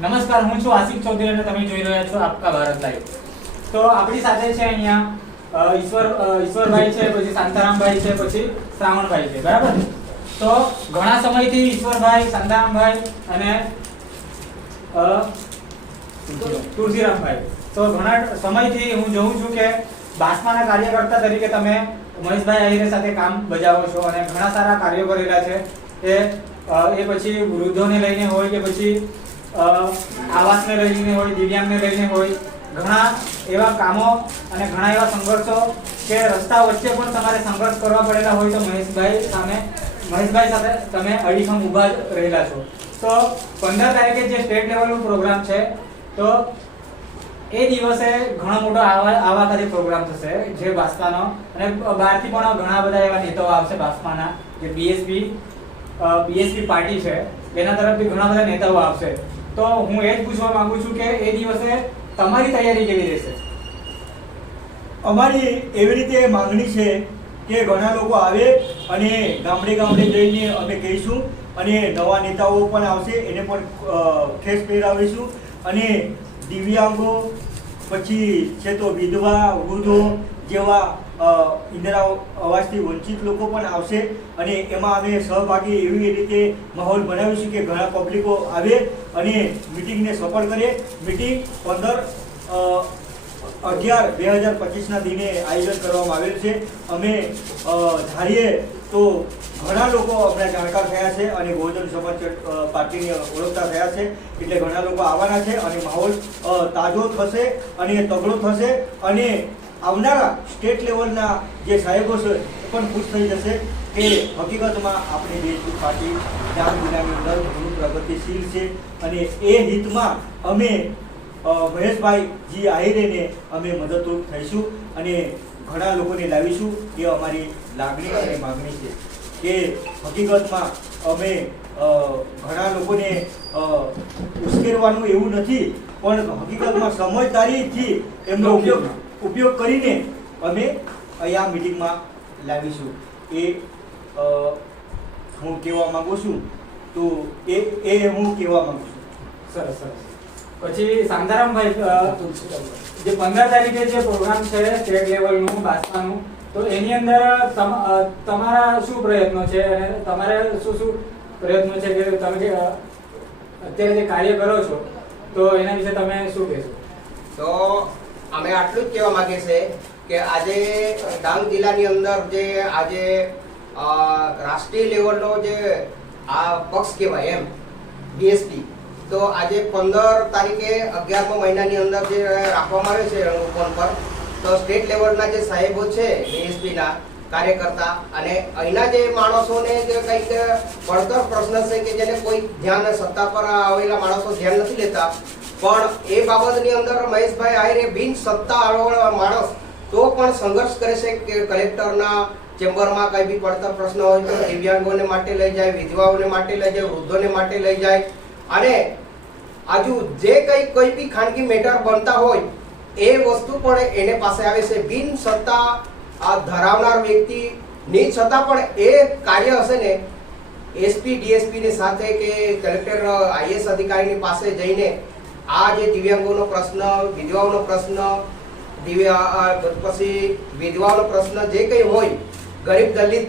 નમસ્કાર, હું છું આશિક ચૌધરી અને તમે જોઈ રહ્યા છો આપકા ભારત લાઈવ। તો આપણી સાથે છે અહીંયા ઈશ્વરભાઈ છે, પછી શાંતારામભાઈ છે, પછી શ્રાવણભાઈ છે, બરાબર। તો ઘણા સમયથી ઈશ્વરભાઈ, શાંતારામભાઈ અને તુલસીરામભાઈ, તો ઘણા સમયથી હું જોઉં છું કે બાસમાના કાર્યકર્તા તરીકે તમે મહેશભાઈ આહિરે સાથે કામ બજાવો છો અને ઘણા સારા કાર્યો કરેલા છે। એ પછી વૃદ્ધોને લઈને હોય કે પછી આવાસને લઈને હોય, દિવ્યાંગને લઈને હોય, ઘણા એવા કામો અને ઘણા એવા સંઘર્ષો કે રસ્તા વચ્ચે પણ તમારે સંઘર્ષ કરવા પડેલા હોય તો મહેશભાઈ સાથે તમે અડીખમ ઊભા રહેલા છો। તો 15 તારીખે જે સ્ટેટ લેવલનો પ્રોગ્રામ છે, તો એ દિવસે ઘણો મોટો આવા ખાતે પ્રોગ્રામ થશે જે બાસમાનો અને બહારથી પણ ઘણા બધા એવા નેતાઓ આવશે બાસમાના, જે બીએસપી પાર્ટી છે એના તરફથી ઘણા બધા નેતાઓ આવશે। તો હું એ જ પૂછવા માંગુ છું કે એ દિવસે તમારી તૈયારી કેવી રહેશે? અમારી એવી રીતે માંગણી છે કે ઘણા લોકો આવે અને ગામડે ગામડે જઈને અમે કહીશું અને નવા નેતાઓ પણ આવશે, એને પણ ખેસ પહેરાવીશું અને દિવ્યાંગો પછી છે તો વિધવા, વૃદ્ધો જેવા ઇન્દિરા આવાસથી વંચિત લોકો પણ આવશે અને એમાં અમે સહભાગી એવી રીતે માહોલ બનાવીશું કે ઘણા પબ્લિકો આવે અને મિટિંગને સફળ કરે। મિટિંગ 15/11/2025ના દિને આયોજન કરવામાં આવેલ છે। અમે ધારીએ તો ઘણા લોકો અમને જાણકાર થયા છે અને બહુજન સમાજ પાર્ટીને ઓળખતા થયા છે, એટલે ઘણા લોકો આવવાના છે અને માહોલ તાજો થશે અને તગડો થશે અને આવનારા સ્ટેટ લેવલના જે સાહેબો છે એ પણ ખુશ થઈ જશે કે હકીકતમાં આપણી બીએસપી પાર્ટી ડાંગ જિલ્લાની અંદર ઘણું પ્રગતિશીલ છે અને એ હિતમાં અમે મહેશભાઈ આહિરેને અમે મદદરૂપ થઈશું અને ઘણા લોકોને લાવીશું। એ અમારી લાગણી અને માગણી છે કે હકીકતમાં અમે ઘણા લોકોને ઉશ્કેરવાનું એવું નથી, પણ હકીકતમાં સમજદારીથી એમનો ઉપયોગ કરીને અમે અહીંયા મિટિંગમાં લાવીશું। એ હું કહેવા માંગુ છું, તો એ હું કહેવા માંગુ છું। સરસ સરસ। પછી શાંતારામભાઈ, જે 15 તારીખે જે પ્રોગ્રામ છે સ્ટેટ લેવલનું બાસમાનું, તો એની અંદર તમારા શું પ્રયત્નો છે અને તમારે શું પ્રયત્નો છે કે તમે અત્યારે જે કાર્ય કરો છો તો એના વિશે તમે શું કહેશો? તો અમે આટલું જ કહેવા માંગીએ છીએ કે આજે ડાંગ જિલ્લાની અંદર જે આજે રાષ્ટ્રીય લેવલનો જે આ પક્ષ કહેવાય એમ બીએસપી, તો આજે 15 તારીખે 11મા મહિનાની અંદર જે રાખવામાં આવે છે રંગોપન પર, તો સ્ટેટ લેવલના જે સાહેબો છે બીએસપીના કાર્યકર્તા અને અહીંના જે માણસોને જે કંઈક પડતર પ્રશ્ન છે કે જેને કોઈ ધ્યાન, સત્તા પર આવેલા માણસો ધ્યાન નથી લેતા, પણ એ બાબતની અંદર મહેશભાઈ આહિરે બિન સત્તા વાળો માણસ તો પણ સંઘર્ષ કરે છે કે કલેક્ટરના ચેમ્બરમાં કઈ બી પડતર પ્રશ્ન હોય તો દિવ્યાંગોને માટે લઈ જાય, વિધવાઓને માટે લઈ જાય, વૃદ્ધોને માટે લઈ જાય અને આજુ જે કોઈ બી ખાનગી મેટર બનતા હોય એ વસ્તુ પણ એને પાસે આવે છે। બિન સત્તા ધરાવનાર વ્યક્તિ ની છતાં પણ એ કાર્ય હશે ને એસપી ડીએસપી ની સાથે કે કલેક્ટર આઈએસ અધિકારીની પાસે જઈને આ જે દિવ્યાંગોનો પ્રશ્ન, વિધવાઓનો પ્રશ્ન, પછી વિધવાઓનો પ્રશ્ન જે કંઈ હોય, ગરીબ દલિત,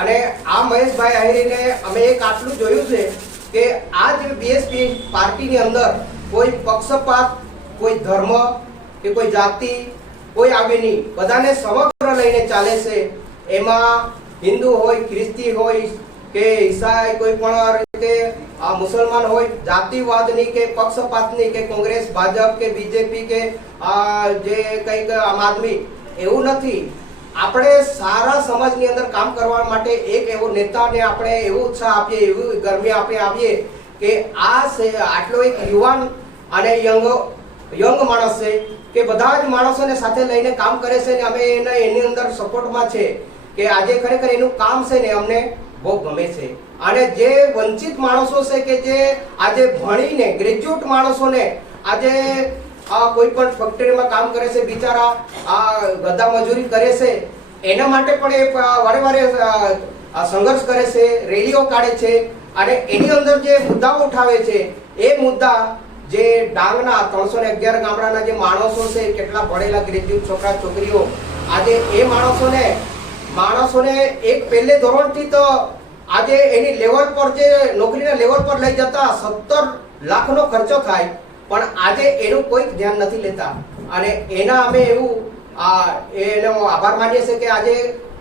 અને આ મહેશભાઈ આહિરેને અમે એક આટલું જોયું છે કે આ જે બીએસપી પાર્ટીની અંદર કોઈ પક્ષપાત, કોઈ ધર્મ કે કોઈ જાતિ કોઈ આવે નહીં, બધાને સમગ્ર લઈને ચાલે છે। એમાં હિન્દુ હોય, ખ્રિસ્તી હોય કે ઈસાઈ, કોઈ પણ રીતે મુસલમાન હોય, જાતિવાદની કે પક્ષપાતની કે કોંગ્રેસ, ભાજપ કે બીજેપી કે જે કંઈક આમ આદમી, એવું નથી। આપણે સારા સમાજની અંદર કામ કરવા માટે એક એવો નેતાને આપણે એવો ઉત્સાહ આપીએ, એવી ગરમી આપણે આપીએ કે આટલો એક યુવાન અને યંગ માણસ છે કે બધા જ માણસોને સાથે લઈને કામ કરે છે ને અમે એની અંદર સપોર્ટમાં છે કે આજે ખરેખર એનું કામ છે ને અમને બહુ ગમે છે। અને જે વંચિત માણસો છે કે જે આજે ભણીને ગ્રેજ્યુએટ માણસોને આજે કોઈ પણ ફેક્ટરીમાં કામ કરે છે, બિચારા ગધા મજૂરી કરે છે, એના માટે પણ એ વારે સંઘર્ષ કરે છે, રેલીઓ કાઢે છે અને એની અંદર જે મુદ્દાઓ ઉઠાવે છે એ મુદ્દા જે ડાંગના 311 ગામડાના જે માણસો છે, કેટલા ભણેલા ગ્રેજ્યુએટ છોકરા છોકરીઓ, આજે એ માણસોને એક પહેલે ધોરણથી તો આજે એની લેવલ પર જે નોકરીના લેવલ પર લઈ જતા 17 લાખનો ખર્ચો થાય, પણ આજે એનું કોઈ ધ્યાન નથી લેતા. અને એના અમે એવું એનો આભાર માનીએ છીએ કે આજે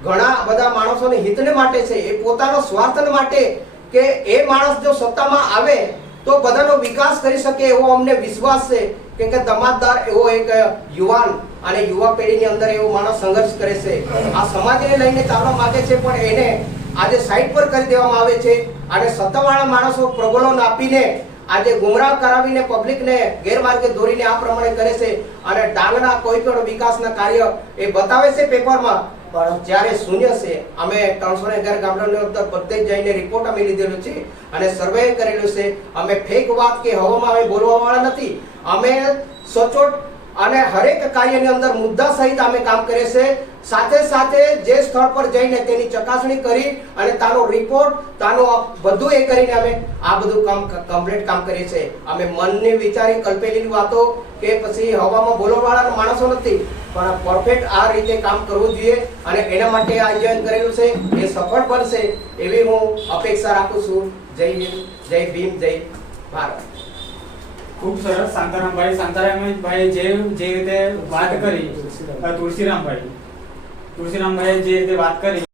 ઘણા બધા માણસોને હિતને માટે છે, એ પોતાનો સ્વાર્થ માટે કે એ માણસ જો સત્તામાં આવે તો બધાનો વિકાસ કરી શકે એવો અમને વિશ્વાસ છે. કેમ કે દમાતદાર એવો એક યુવાન અને યુવા પેઢીની અંદર એવો માણસ સંઘર્ષ કરે છે, આ સમાજને લઈને ચાલવા માંગે છે, પણ એને આજે સાઈડ પર કરી દેવામાં આવે છે. અને સત્તાવાળા માણસો પ્રબોધન આપીને આજે ગુમરાહ કરાવીને પબ્લિકને ગેરમાર્ગે દોરીને આ પ્રમાણે કરે છે. અને ડાંગના કોઈ પણ વિકાસના કાર્ય એ બતાવે છે પેપરમાં, પણ જ્યારે શૂન્ય છે. અમે 311 ગામડાની અંદર બધે જ જઈને રિપોર્ટ અમે લીધેલો છે અને સર્વે કરેલું છે. અમે ફેક વાત કે હવામાં અમે બોલવા વાળા નથી. અમે સચોટ અને હરેક કાર્યની અંદર મુદ્દા સહિત અમે કામ કરીએ છીએ. સાથે સાથે જે સ્થળ પર જઈને તેની ચકાસણી કરી અને તાનો રિપોર્ટ બધું એ કરીને અમે આ બધું કામ કમ્પ્લીટ કામ કરીએ છીએ. અમે મનની વિચારી કલ્પેલી વાતો કે પછી હવામાં બોલવાવાળા માણસો નથી, પણ પરફેક્ટ આ રીતે કામ કરવું જોઈએ અને એના માટે આયોજન કરેલું છે. એ સફળ બનશે એવી હું અપેક્ષા રાખું છું. જય હિન્દ, જય ભીમ, જય ભારત. ખૂબ સરસ શાંતારામભાઈ જે રીતે વાત કરી, તુલસીરામભાઈ જે રીતે વાત કરી